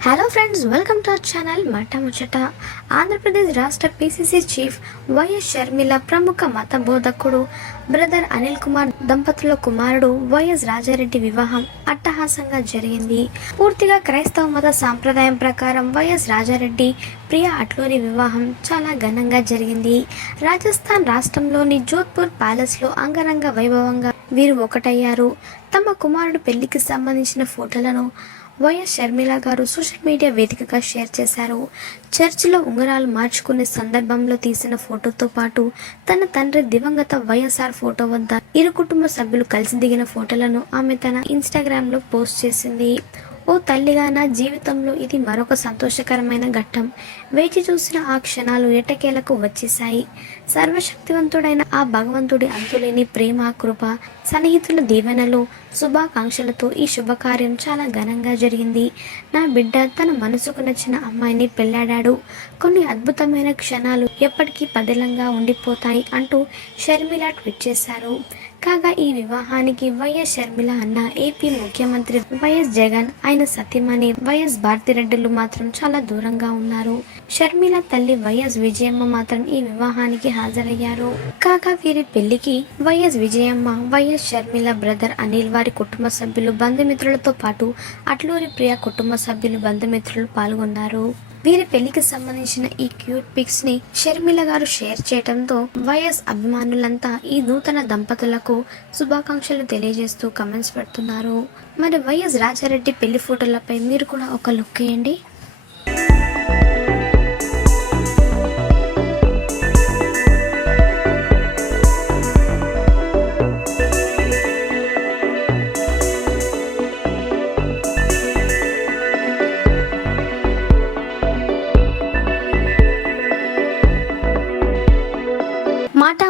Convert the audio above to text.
Hello friends welcome to our channel మాట ముచ్చట ఆంధ్రప్రదేశ్ రాష్ట్ర పిసిసి చీఫ్ వైఎస్ షర్మిల ప్రముఖ మత బోధకుడు బ్రదర్ అనిల్ కుమార్ దంపతుల కుమారుడు వైఎస్ రాజారెడ్డి వివాహం అట్టహాసంగా జరిగింది పూర్తిగా క్రైస్తవ మత సాంప్రదాయం ప్రకారం వైఎస్ రాజారెడ్డి ప్రియ అట్లూరి వివాహం చాలా ఘనంగా జరిగింది రాజస్థాన్ రాష్ట్రంలోని జోధ్పూర్ ప్యాలెస్లో అంగరంగ వైభవంగా వీరు ఒకటయ్యారు. తమ కుమారుడు పెళ్ళికి సంబంధించిన ఫోటోలను వైఎస్ షర్మిల గారు సోషల్ మీడియా వేదికగా షేర్ చేశారు. చర్చిలో ఉంగరాలు మార్చుకునే సందర్భంలో తీసిన ఫోటోతో పాటు తన తండ్రి దివంగత వైఎస్ఆర్ ఫోటో వద్ద ఇరు కుటుంబ సభ్యులు కలిసి దిగిన ఫోటోలను ఆమె తన ఇన్స్టాగ్రామ్లో పోస్ట్ చేసింది. ఓ తల్లిగా నా జీవితంలో ఇది మరొక సంతోషకరమైన ఘట్టం. వేచి చూసిన ఆ క్షణాలు ఎటకేలకు వచ్చేశాయి. సర్వశక్తివంతుడైన ఆ భగవంతుడి అంతులేని ప్రేమ కృప సన్నిహితుల దీవెనలు శుభాకాంక్షలతో ఈ శుభకార్యం చాలా ఘనంగా జరిగింది. నా బిడ్డ తన మనసుకు నచ్చిన అమ్మాయిని పెళ్ళాడాడు కొన్ని అద్భుతమైన క్షణాలు ఎప్పటికీ పదిలంగా ఉండిపోతాయి అంటూ షర్మిల ట్వీట్ చేశారు. కాగా ఈ వివాహానికి వైఎస్ షర్మిల అన్న ఏపీ ముఖ్యమంత్రి వైఎస్ జగన్ ఆయన సత్యమణి వైఎస్ భారతిరెడ్డిలు మాత్రం చాలా దూరంగా ఉన్నారు. షర్మిల తల్లి వైఎస్ విజయమ్మ మాత్రం ఈ వివాహానికి హాజరయ్యారు. కాగా వీరి పెళ్ళికి YS Vijayamma YS Sharmila brother Anil వారి కుటుంబ సభ్యులు బంధుమిత్రులతో పాటు అట్లూరి ప్రియ కుటుంబ సభ్యులు బంధుమిత్రులు పాల్గొన్నారు. వీరి పెళ్ళికి సంబంధించిన ఈ క్యూట్ పిక్స్ని షర్మిల గారు షేర్ చేయడంతో వైఎస్ అభిమానులంతా ఈ నూతన దంపతులకు శుభాకాంక్షలు తెలియజేస్తూ కమెంట్స్ పెడుతున్నారు. మరి వైఎస్ రాజారెడ్డి పెళ్ళి ఫోటోలపై మీరు కూడా ఒక లుక్ వేయండి.